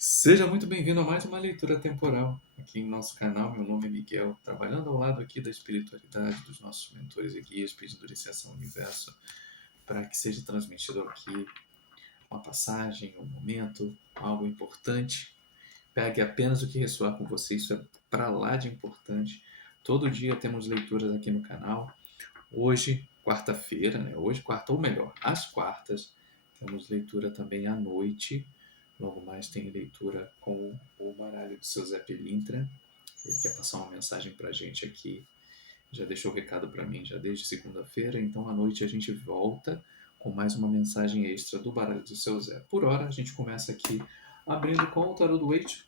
Seja muito bem-vindo a mais uma leitura temporal aqui em nosso canal. Meu nome é Miguel, trabalhando ao lado aqui da espiritualidade dos nossos mentores e guias, pedindo licença ao universo para que seja transmitido aqui uma passagem, um momento, algo importante. Pegue apenas o que ressoar com você, isso é para lá de importante. Todo dia temos leituras aqui no canal. Hoje, quarta-feira, né? Hoje, quarta, ou melhor, às quartas, temos leitura também à noite. Logo mais tem leitura com o baralho do seu Zé Pilintra. Ele quer passar uma mensagem pra gente aqui. Já deixou o recado para mim já desde segunda-feira, então à noite a gente volta com mais uma mensagem extra do baralho do seu Zé. Por hora, a gente começa aqui abrindo com o tarô do Eicho.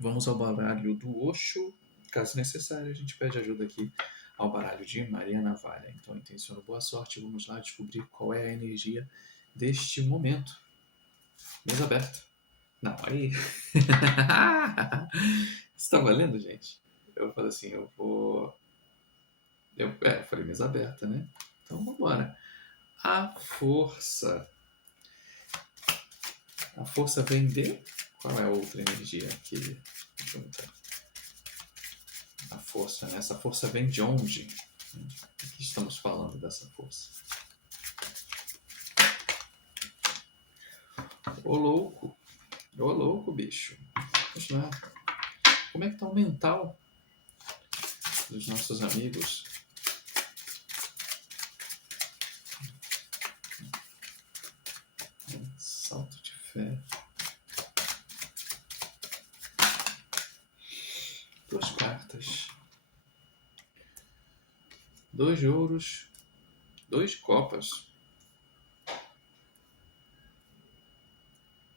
Vamos ao baralho do Osho. Caso necessário, a gente pede ajuda aqui ao baralho de Maria Navalha. Então, intenciono boa sorte. Vamos lá descobrir qual é a energia deste momento. Mesa aberta. Não, aí. Você tá valendo, gente? Eu falei assim, eu vou. Eu falei mesa aberta, né? Então vambora. A força. A força vem de. Qual é a outra energia que junta? A força, né? Essa força vem de onde? O que estamos falando dessa força? Ô louco! Ô louco, bicho! Vamos lá. Como é que tá o mental dos nossos amigos? Salto de fé. Duas cartas. 2 de ouros. 2 copas.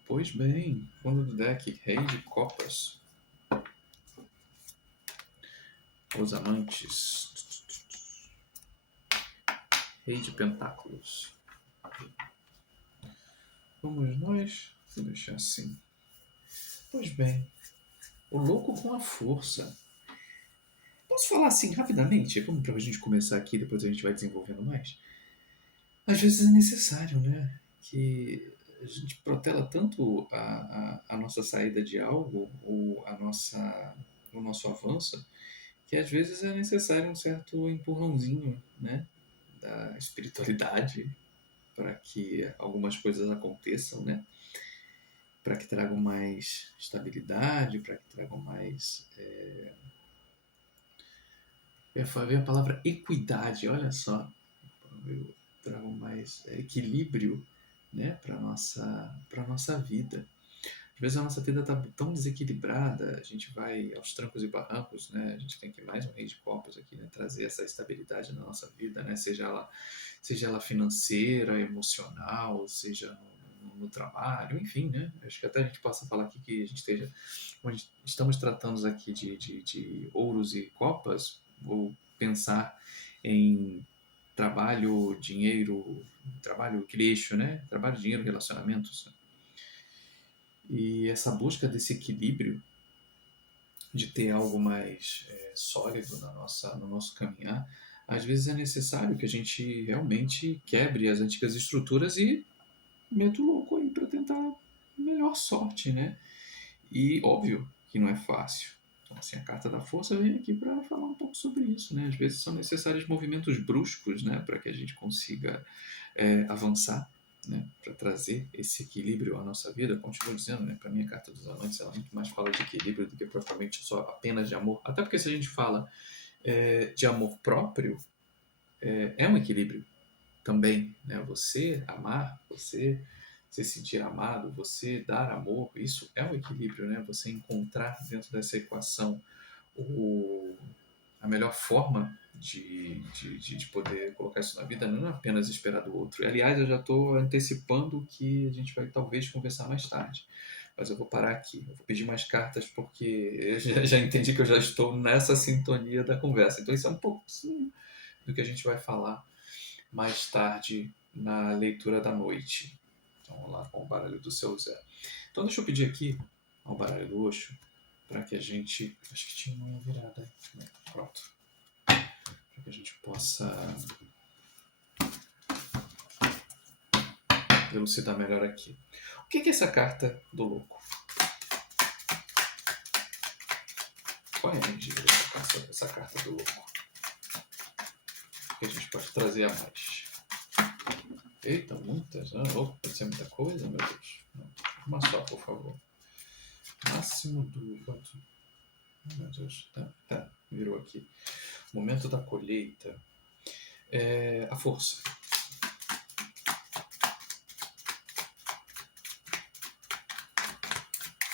Pois bem, fundo do deck, rei de copas. Os amantes. Rei de pentáculos. Vamos nós. Vou deixar assim. Pois bem, o louco com a força. Posso falar assim rapidamente? Vamos para a gente começar aqui, depois a gente vai desenvolvendo mais. Às vezes é necessário, né? Que a gente protela tanto a nossa saída de algo, ou o nosso avanço, que às vezes é necessário um certo empurrãozinho, né? Da espiritualidade para que algumas coisas aconteçam, né? Para que tragam mais estabilidade, para que tragam mais. Eu ia falar a palavra equidade, olha só. Tragam mais equilíbrio, né, para a nossa vida. Às vezes a nossa vida está tão desequilibrada, a gente vai aos trancos e barrancos, né? A gente tem que mais um rei de copas aqui, né? Trazer essa estabilidade na nossa vida, né? Seja ela financeira, emocional, seja no trabalho, enfim, né? Acho que até a gente possa falar aqui que a gente esteja, onde estamos tratando aqui de ouros e copas, ou pensar em trabalho, dinheiro, trabalho, queixo, né? Trabalho, dinheiro, relacionamentos, né? E essa busca desse equilíbrio, de ter algo mais sólido no nosso caminhar, às vezes é necessário que a gente realmente quebre as antigas estruturas e meta o louco aí para tentar melhor sorte, né? E óbvio que não é fácil. Então, assim, a carta da força vem aqui para falar um pouco sobre isso, né? Às vezes são necessários movimentos bruscos, né, para que a gente consiga avançar, né, para trazer esse equilíbrio à nossa vida. Eu continuo dizendo, né, para mim a carta dos amantes ela muito mais fala de equilíbrio do que propriamente só apenas de amor. Até porque se a gente fala de amor próprio, é um equilíbrio também, né? Você amar, você se sentir amado, você dar amor, isso é um equilíbrio, né? Você encontrar dentro dessa equação o, a melhor forma de poder colocar isso na vida, não é apenas esperar do outro. Aliás, eu já estou antecipando o que a gente vai talvez conversar mais tarde. Mas eu vou parar aqui. Eu vou pedir mais cartas porque eu já entendi que eu já estou nessa sintonia da conversa. Então, isso é um pouquinho do que a gente vai falar mais tarde na leitura da noite. Então, vamos lá com o baralho do seu Zé. Então, deixa eu pedir aqui ao baralho do Osho para que a gente. Acho que tinha uma virada. Pronto. Para que a gente possa elucidar melhor aqui. O que é essa carta do louco? Qual é a energia dessa carta do louco? Que a gente pode trazer a mais. Eita, muitas. Pode ser muita coisa, meu Deus. Não, uma só, por favor. Máximo do... Quanto? Meu Deus. Tá. Virou aqui. Momento da colheita. A força.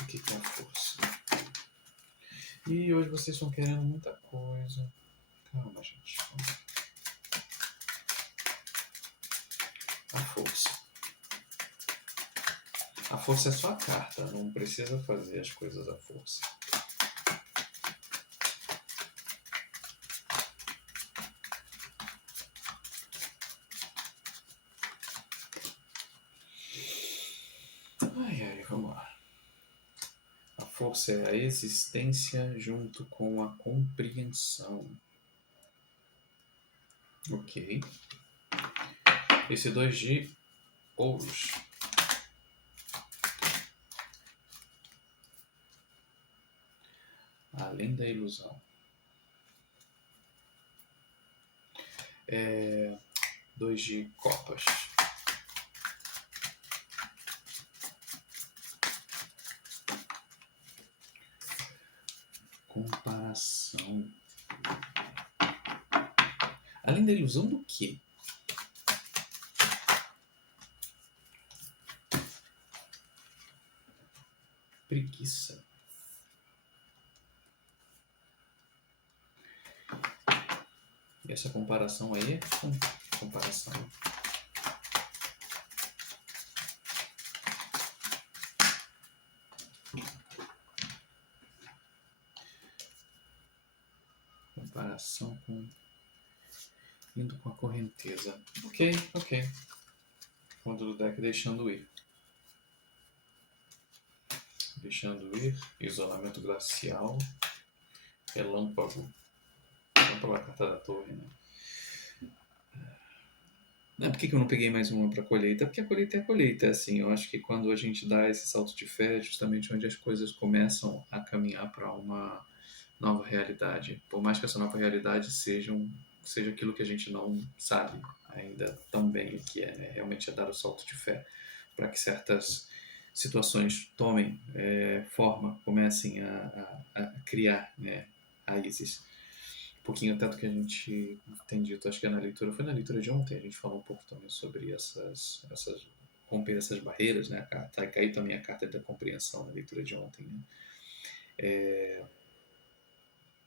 O que é a força? E hoje vocês estão querendo muita coisa. Calma, gente. A força. A força é só a carta. Não precisa fazer as coisas à força. Vamos lá. A força é a existência junto com a compreensão. Ok. Esse 2 de ouros. Além da ilusão. 2 de copas. Comparação. Além da ilusão do quê? Preguiça. E essa comparação aí é comparação. Comparação com... Indo com a correnteza. Ok. Fundo do deck deixando ir. Deixando ir. Isolamento glacial. Relâmpago. Vamos pela carta da torre, né? Por que eu não peguei mais uma para colheita? Porque a colheita é a colheita, assim. Eu acho que quando a gente dá esse salto de fé, é justamente onde as coisas começam a caminhar para uma nova realidade. Por mais que essa nova realidade seja aquilo que a gente não sabe ainda tão bem o que é, né? Realmente é dar o salto de fé para que certas situações tomem forma, comecem a criar, né, raízes. Um pouquinho até do que a gente tem dito, acho que na leitura, foi na leitura de ontem, a gente falou um pouco também sobre romper essas barreiras, né? Caiu também a carta da compreensão na leitura de ontem, né?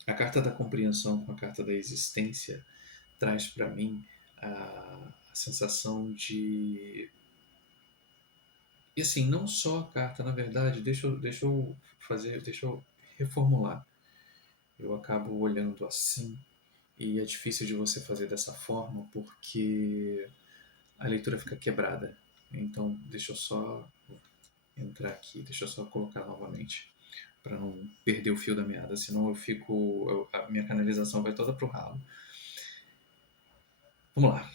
A carta da compreensão com a carta da existência traz para mim a sensação de... E assim, não só a carta, na verdade, deixa eu reformular. Eu acabo olhando assim e é difícil de você fazer dessa forma porque a leitura fica quebrada. Então, deixa eu só entrar aqui, deixa eu só colocar novamente para não perder o fio da meada, senão a minha canalização vai toda pro ralo. Vamos lá.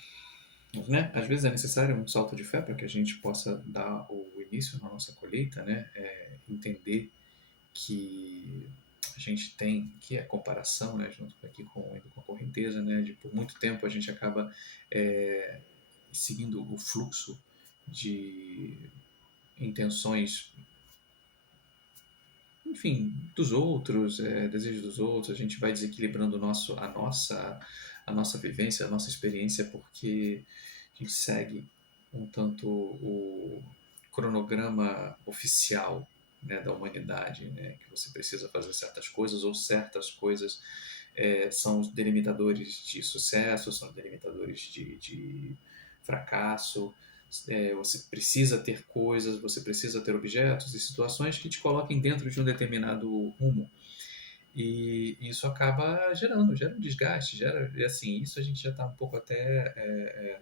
Né? Às vezes é necessário um salto de fé para que a gente possa dar o início na nossa colheita, né? Entender que a gente tem que a comparação, né, junto aqui com a correnteza, né, de por muito tempo a gente acaba seguindo o fluxo de intenções, enfim, dos outros, desejos dos outros, a gente vai desequilibrando a nossa vivência, a nossa experiência, porque a gente segue um tanto o cronograma oficial, né, da humanidade, né, que você precisa fazer certas coisas ou certas coisas são os delimitadores de sucesso, são os delimitadores de fracasso. Você precisa ter coisas, você precisa ter objetos e situações que te coloquem dentro de um determinado rumo. E isso acaba gera um desgaste, e assim, isso a gente já está um pouco até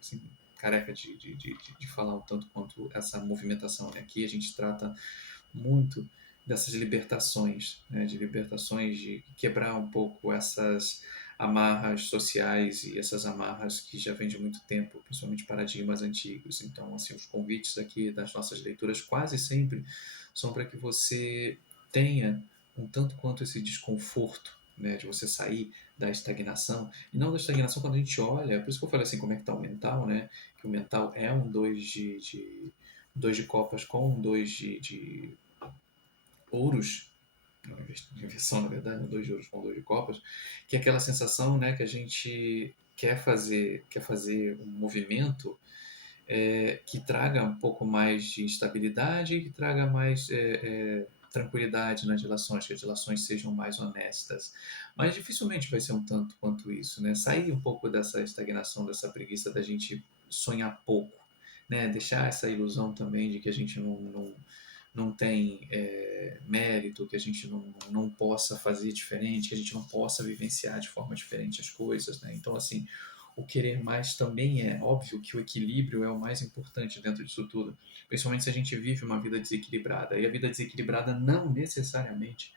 assim, careca de falar o tanto quanto essa movimentação, né? Aqui a gente trata muito dessas libertações, né? De libertações, de quebrar um pouco essas amarras sociais e essas amarras que já vêm de muito tempo, principalmente paradigmas antigos. Então, assim, os convites aqui das nossas leituras quase sempre são para que você tenha um tanto quanto esse desconforto, né, de você sair da estagnação, e não da estagnação quando a gente olha, por isso que eu falei assim, como é que está o mental, né, que o mental é um dois de copas com um dois de ouros, uma inversão na verdade, um dois de ouros com um dois de copas, que é aquela sensação, né, que a gente quer fazer um movimento que traga um pouco mais de estabilidade, que traga mais tranquilidade nas relações, que as relações sejam mais honestas. Mas dificilmente vai ser um tanto quanto isso, né? Sair um pouco dessa estagnação, dessa preguiça da gente sonhar pouco, né? Deixar essa ilusão também de que a gente não tem mérito, que a gente não possa fazer diferente, que a gente não possa vivenciar de forma diferente as coisas, né? Então, assim, o querer mais também é óbvio que o equilíbrio é o mais importante dentro disso tudo, principalmente se a gente vive uma vida desequilibrada. E a vida desequilibrada não necessariamente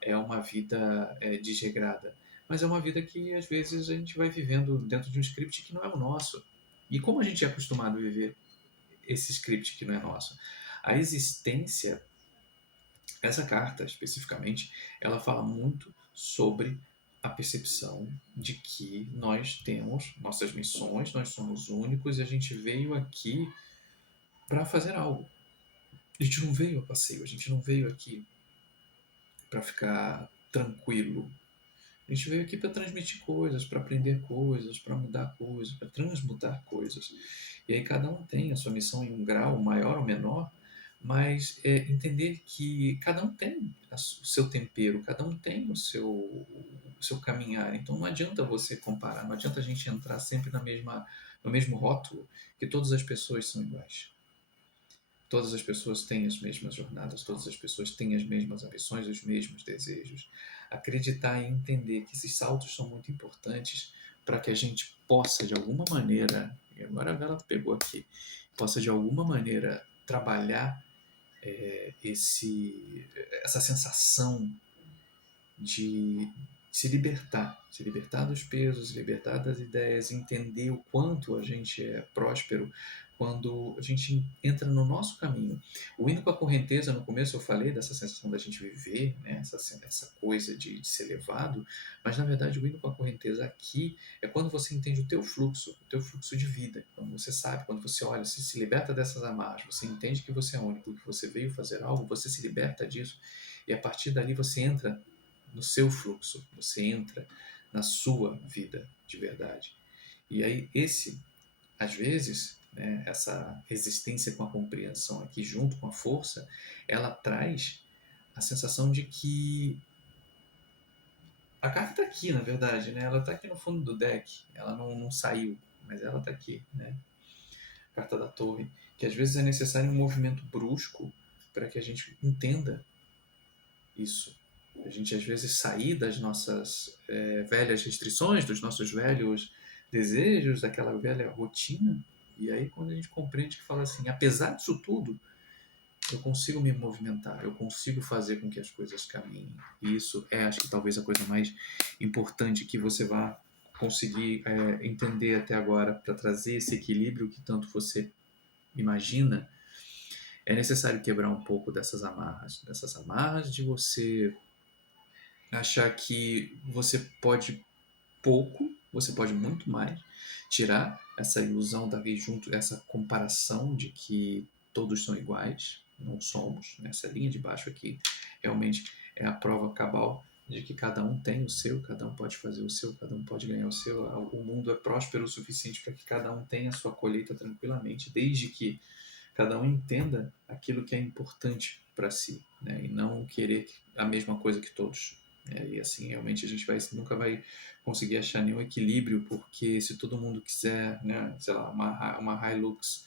é uma vida desregrada, mas é uma vida que às vezes a gente vai vivendo dentro de um script que não é o nosso. E como a gente é acostumado a viver esse script que não é nosso? A existência, essa carta especificamente, ela fala muito sobre a percepção de que nós temos nossas missões, nós somos únicos e a gente veio aqui para fazer algo. A gente não veio a passeio, a gente não veio aqui para ficar tranquilo. A gente veio aqui para transmitir coisas, para aprender coisas, para mudar coisas, para transmutar coisas. E aí cada um tem a sua missão em um grau maior ou menor, mas entender que cada um tem o seu tempero, cada um tem o seu caminhar. Então não adianta você comparar, não adianta a gente entrar sempre no mesmo rótulo, que todas as pessoas são iguais. Todas as pessoas têm as mesmas jornadas, todas as pessoas têm as mesmas ambições, os mesmos desejos. Acreditar e entender que esses saltos são muito importantes para que a gente possa, de alguma maneira, e agora ela pegou aqui, possa de alguma maneira trabalhar essa sensação de se libertar dos pesos, se libertar das ideias, entender o quanto a gente é próspero quando a gente entra no nosso caminho. O indo com a correnteza, no começo eu falei dessa sensação da gente viver, né? essa coisa de ser levado, mas na verdade o indo com a correnteza aqui é quando você entende o teu fluxo de vida, quando você sabe, quando você olha, se liberta dessas amarras, você entende que você é único, que você veio fazer algo, você se liberta disso e a partir dali você entra no seu fluxo, você entra na sua vida de verdade. E aí às vezes, né, essa resistência com a compreensão aqui junto com a força, ela traz a sensação de que a carta está aqui, na verdade, né? Ela está aqui no fundo do deck, ela não saiu, mas ela está aqui, né? Carta da Torre, que às vezes é necessário um movimento brusco para que a gente entenda isso. A gente às vezes sair das nossas velhas restrições, dos nossos velhos desejos, daquela velha rotina. E aí quando a gente compreende que fala assim, apesar disso tudo, eu consigo me movimentar, eu consigo fazer com que as coisas caminhem. E isso acho que talvez a coisa mais importante que você vai conseguir entender até agora para trazer esse equilíbrio que tanto você imagina. É necessário quebrar um pouco dessas amarras de você achar que você pode pouco, você pode muito mais, tirar essa ilusão da vez junto, essa comparação de que todos são iguais, não somos, nessa linha de baixo aqui, realmente é a prova cabal de que cada um tem o seu, cada um pode fazer o seu, cada um pode ganhar o seu, o mundo é próspero o suficiente para que cada um tenha a sua colheita tranquilamente, desde que cada um entenda aquilo que é importante para si, né? E não querer a mesma coisa que todos. E assim, realmente a gente nunca vai conseguir achar nenhum equilíbrio, porque se todo mundo quiser, né, sei lá, uma Hilux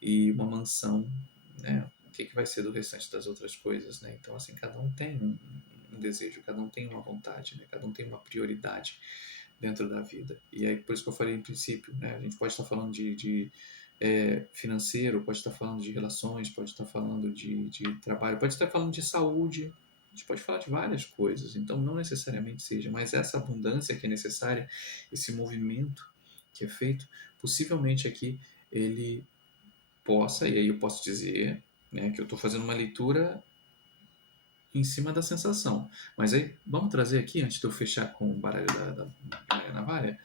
e uma mansão, né, o que vai ser do restante das outras coisas, né? Então, assim, cada um tem um desejo, cada um tem uma vontade, né? Cada um tem uma prioridade dentro da vida. E aí, por isso que eu falei em princípio, né? A gente pode estar falando de financeiro, pode estar falando de relações, pode estar falando de trabalho, pode estar falando de saúde, a gente pode falar de várias coisas, então não necessariamente seja, mas essa abundância que é necessária, esse movimento que é feito, possivelmente aqui ele possa, e aí eu posso dizer, né, que eu estou fazendo uma leitura em cima da sensação. Mas aí, vamos trazer aqui, antes de eu fechar com o baralho da Maria Navalha,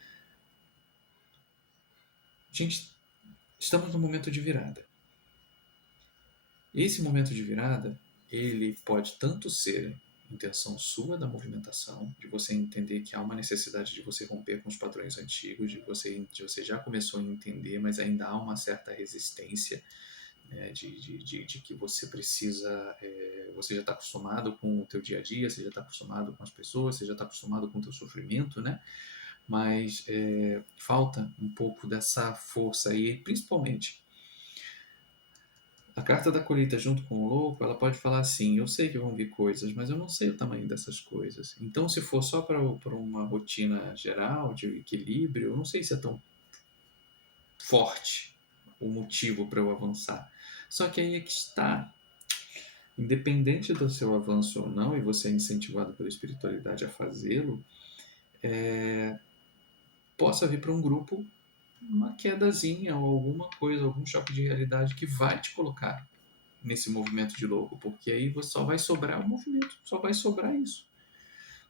gente, estamos num momento de virada. Esse momento de virada, ele pode tanto ser intenção sua da movimentação, de você entender que há uma necessidade de você romper com os padrões antigos, de você já começou a entender, mas ainda há uma certa resistência, né, de que você precisa, você já está acostumado com o teu dia a dia, você já está acostumado com as pessoas, você já está acostumado com o teu sofrimento, né? Mas falta um pouco dessa força aí, principalmente a carta da colheita junto com o louco, ela pode falar assim, eu sei que vão vir coisas, mas eu não sei o tamanho dessas coisas. Então, se for só para uma rotina geral, de equilíbrio, eu não sei se é tão forte o motivo para eu avançar. Só que aí é que está. Independente do seu avanço ou não, e você é incentivado pela espiritualidade a fazê-lo, possa vir para um grupo uma quedazinha ou alguma coisa, algum choque de realidade que vai te colocar nesse movimento de louco, porque aí só vai sobrar o movimento, só vai sobrar isso.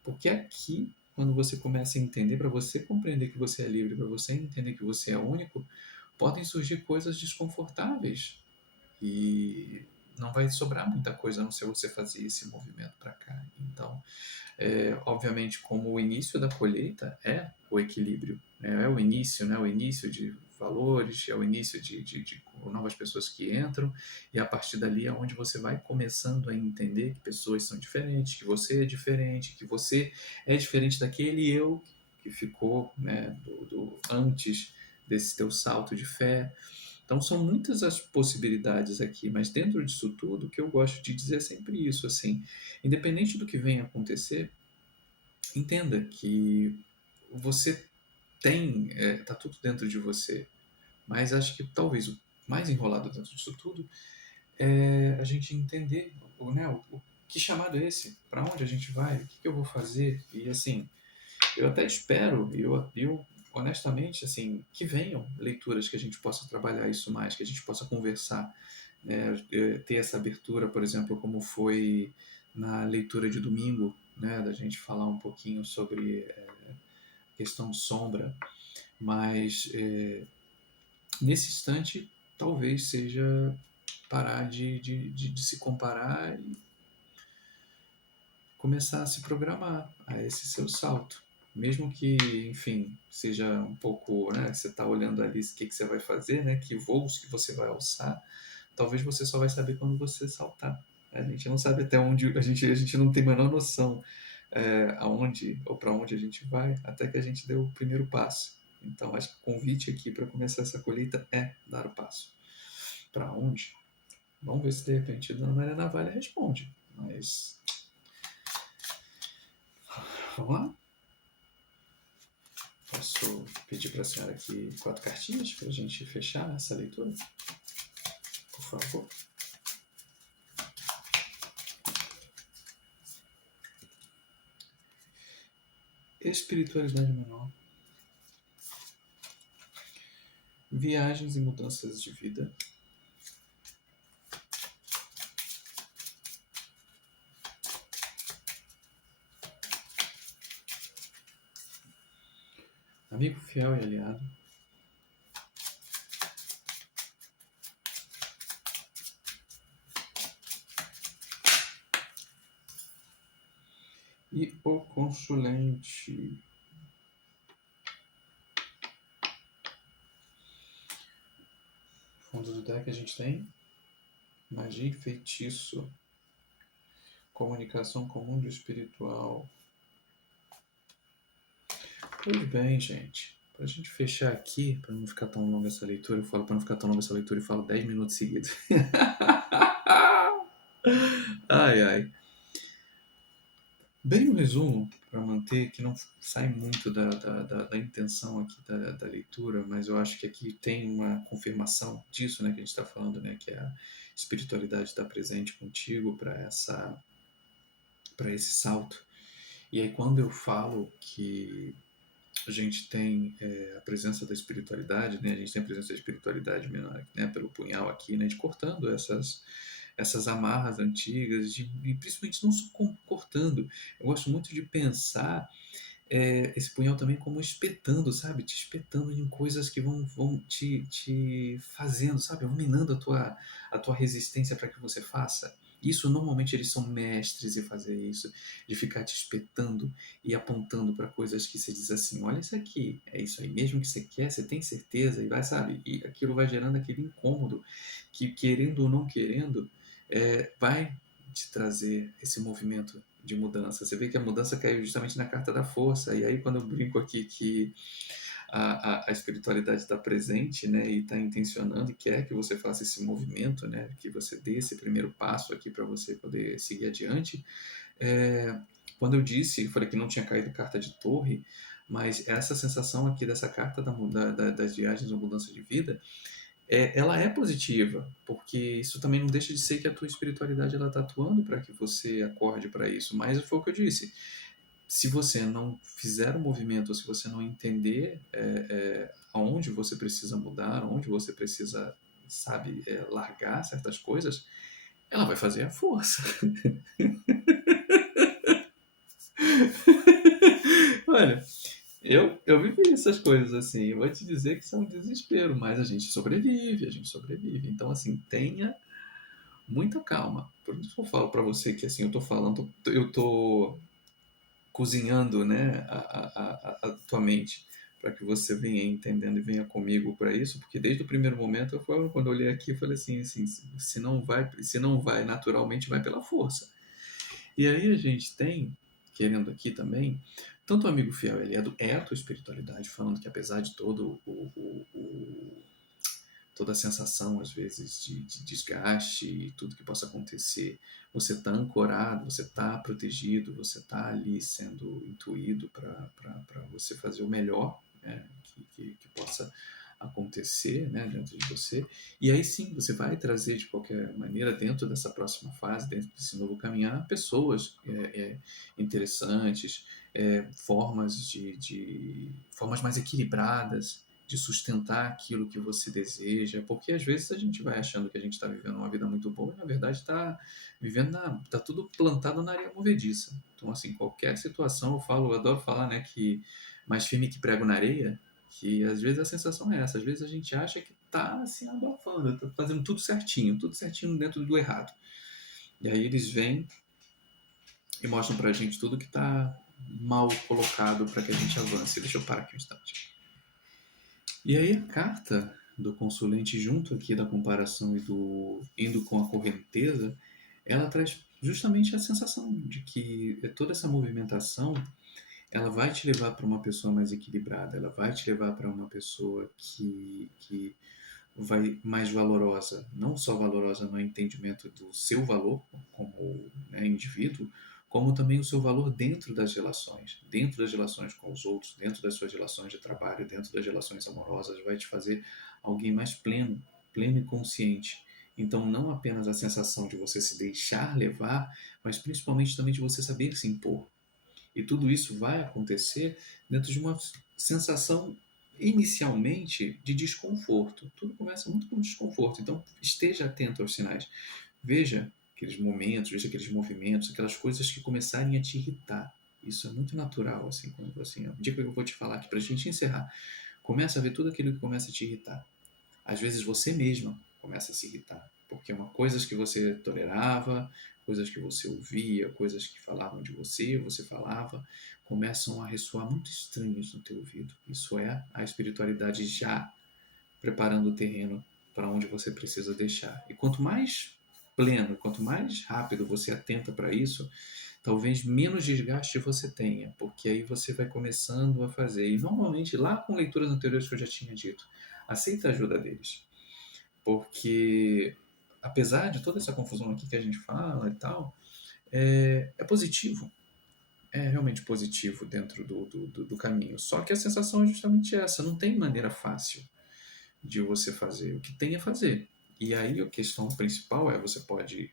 Porque aqui, quando você começa a entender, para você compreender que você é livre, para você entender que você é único, podem surgir coisas desconfortáveis e não vai sobrar muita coisa a não ser você fazer esse movimento para cá. Então, obviamente, como o início da colheita é o equilíbrio, né? É o início, né? O início de valores, é o início de novas pessoas que entram, e a partir dali é onde você vai começando a entender que pessoas são diferentes, que você é diferente daquele eu que ficou, né, antes desse teu salto de fé. Então são muitas as possibilidades aqui, mas dentro disso tudo, o que eu gosto de dizer é sempre isso, assim, independente do que venha a acontecer, entenda que você tem, tá tudo dentro de você, mas acho que talvez o mais enrolado dentro disso tudo é a gente entender, né, o que chamado é esse, para onde a gente vai, o que eu vou fazer, e assim, eu até espero, eu honestamente, assim, que venham leituras que a gente possa trabalhar isso mais, que a gente possa conversar, né, ter essa abertura, por exemplo, como foi na leitura de domingo, né, da gente falar um pouquinho sobre questão de sombra, mas nesse instante talvez seja parar de se comparar e começar a se programar a esse seu salto. Mesmo que, enfim, seja um pouco, né, você está olhando ali o que você vai fazer, né, que voos que você vai alçar, talvez você só vai saber quando você saltar. A gente não sabe até onde, a gente não tem a menor noção aonde ou para onde a gente vai, até que a gente deu o primeiro passo. Então, acho que o convite aqui para começar essa colheita é dar o passo. Para onde? Vamos ver se de repente a Dona Maria Navalha responde. Mas, vamos lá? Posso pedir para a senhora aqui 4 cartinhas para a gente fechar essa leitura? Por favor. Espiritualidade menor. Viagens e mudanças de vida. Amigo fiel e aliado. E o consulente. Fundo do deck a gente tem magia e feitiço, comunicação com o mundo espiritual. Pois bem, gente. Pra gente fechar aqui, para não ficar tão longa essa leitura, eu falo para não ficar tão longa essa leitura e falo 10 minutos seguidos. Ai, ai. Bem no resumo, para manter, que não sai muito da intenção aqui da leitura, mas eu acho que aqui tem uma confirmação disso, né, que a gente está falando, né, que a espiritualidade está presente contigo para esse salto. E aí quando eu falo que a gente tem a presença da espiritualidade, né, a gente tem a presença da espiritualidade, né, pelo punhal aqui, né, de cortando essas amarras antigas, e principalmente não só cortando. Eu gosto muito de pensar esse punhal também como espetando, sabe? Te espetando em coisas que vão te fazendo, sabe? Vão minando a tua resistência para que você faça. Isso, normalmente, eles são mestres em fazer isso, de ficar te espetando e apontando para coisas que você diz assim: olha isso aqui, é isso aí mesmo que você quer, você tem certeza, e vai, sabe? E aquilo vai gerando aquele incômodo que, querendo ou não querendo, vai te trazer esse movimento de mudança. Você vê que a mudança caiu justamente na carta da força, e aí quando eu brinco aqui que a espiritualidade está presente, né, e está intencionando e quer que você faça esse movimento, né, que você dê esse primeiro passo aqui para você poder seguir adiante, é, quando eu disse, falei que não tinha caído carta de torre, mas essa sensação aqui dessa carta das viagens ou mudança de vida, ela é positiva, porque isso também não deixa de ser que a tua espiritualidade ela está atuando para que você acorde para isso. Mas foi o que eu disse. Se você não fizer o movimento, ou se você não entender aonde você precisa mudar, aonde você precisa, sabe, largar certas coisas, ela vai fazer a força. Olha, eu vivi essas coisas assim. Eu vou te dizer que são um desespero, mas a gente sobrevive, a gente sobrevive. Então, assim, tenha muita calma. Por isso que eu falo para você que assim, eu tô falando, eu tô cozinhando, né, a tua mente para que você venha entendendo e venha comigo para isso, porque desde o primeiro momento quando eu olhei aqui, eu falei assim, se não vai naturalmente, vai pela força. E aí a gente tem, querendo aqui também, tanto o amigo fiel, ele é a tua espiritualidade, falando que apesar de todo toda a sensação, às vezes, de desgaste e tudo que possa acontecer, você está ancorado, você está protegido, você está ali sendo intuído para você fazer o melhor, né, que possa acontecer, né, dentro de você. E aí sim, você vai trazer de qualquer maneira, dentro dessa próxima fase, dentro desse novo caminhar, pessoas interessantes, formas mais equilibradas de sustentar aquilo que você deseja, porque às vezes a gente vai achando que a gente está vivendo uma vida muito boa e na verdade está vivendo tá tudo plantado na areia movediça. Então assim, qualquer situação, eu adoro falar, né, que mais firme que prego na areia, que às vezes a sensação é essa, às vezes a gente acha que tá assim abafando, tá fazendo tudo certinho dentro do errado. E aí eles vêm e mostram pra gente tudo que tá mal colocado para que a gente avance. Deixa eu parar aqui um instante. E aí a carta do consulente, junto aqui da comparação e do indo com a correnteza, ela traz justamente a sensação de que toda essa movimentação ela vai te levar para uma pessoa mais equilibrada, ela vai te levar para uma pessoa que vai mais valorosa, não só valorosa no entendimento do seu valor como, né, indivíduo, como também o seu valor dentro das relações com os outros, dentro das suas relações de trabalho, dentro das relações amorosas, vai te fazer alguém mais pleno, pleno e consciente. Então, não apenas a sensação de você se deixar levar, mas principalmente também de você saber se impor. E tudo isso vai acontecer dentro de uma sensação inicialmente de desconforto. Tudo começa muito com desconforto. Então, esteja atento aos sinais. Veja aqueles momentos, veja aqueles movimentos, aquelas coisas que começarem a te irritar. Isso é muito natural, assim, quando assim, a dica que eu vou te falar aqui para a gente encerrar. Começa a ver tudo aquilo que começa a te irritar. Às vezes você mesma começa a se irritar, porque coisas que você tolerava, coisas que você ouvia, coisas que falavam de você, você falava, começam a ressoar muito estranhos no teu ouvido. Isso é a espiritualidade já preparando o terreno para onde você precisa deixar. E quanto mais pleno, quanto mais rápido você atenta para isso, talvez menos desgaste você tenha, porque aí você vai começando a fazer. E normalmente, lá com leituras anteriores que eu já tinha dito, aceita a ajuda deles. Porque, apesar de toda essa confusão aqui que a gente fala e tal, é positivo. É realmente positivo dentro do caminho. Só que a sensação é justamente essa. Não tem maneira fácil de você fazer. O que tem é fazer. E aí a questão principal é você pode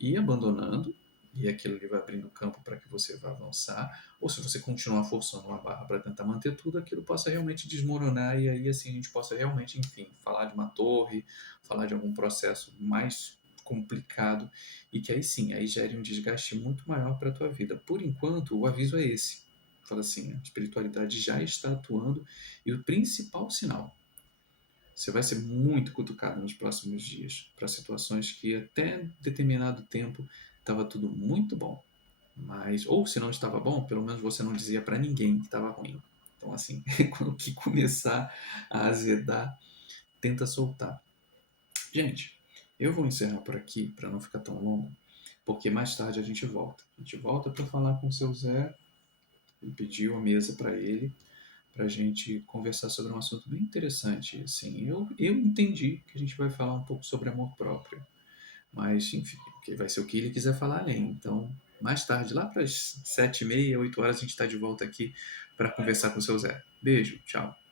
ir abandonando e aquilo ali vai abrindo campo para que você vá avançar, ou se você continuar forçando uma barra para tentar manter tudo, aquilo possa realmente desmoronar e aí assim a gente possa realmente, enfim, falar de uma torre, falar de algum processo mais complicado e que aí sim, aí gere um desgaste muito maior para a tua vida. Por enquanto, o aviso é esse. Fala assim, a espiritualidade já está atuando e o principal sinal, você vai ser muito cutucado nos próximos dias para situações que até determinado tempo estava tudo muito bom, mas ou se não estava bom, pelo menos você não dizia para ninguém que estava ruim. Então assim, quando que começar a azedar, tenta soltar. Gente, eu vou encerrar por aqui para não ficar tão longo, porque mais tarde a gente volta. A gente volta para falar com o seu Zé e pedir a mesa para ele, para a gente conversar sobre um assunto bem interessante. Assim, eu entendi que a gente vai falar um pouco sobre amor próprio, mas enfim, que vai ser o que ele quiser falar além. Então, mais tarde, lá para as 7h30, 8 horas, a gente está de volta aqui para conversar com o seu Zé. Beijo, tchau.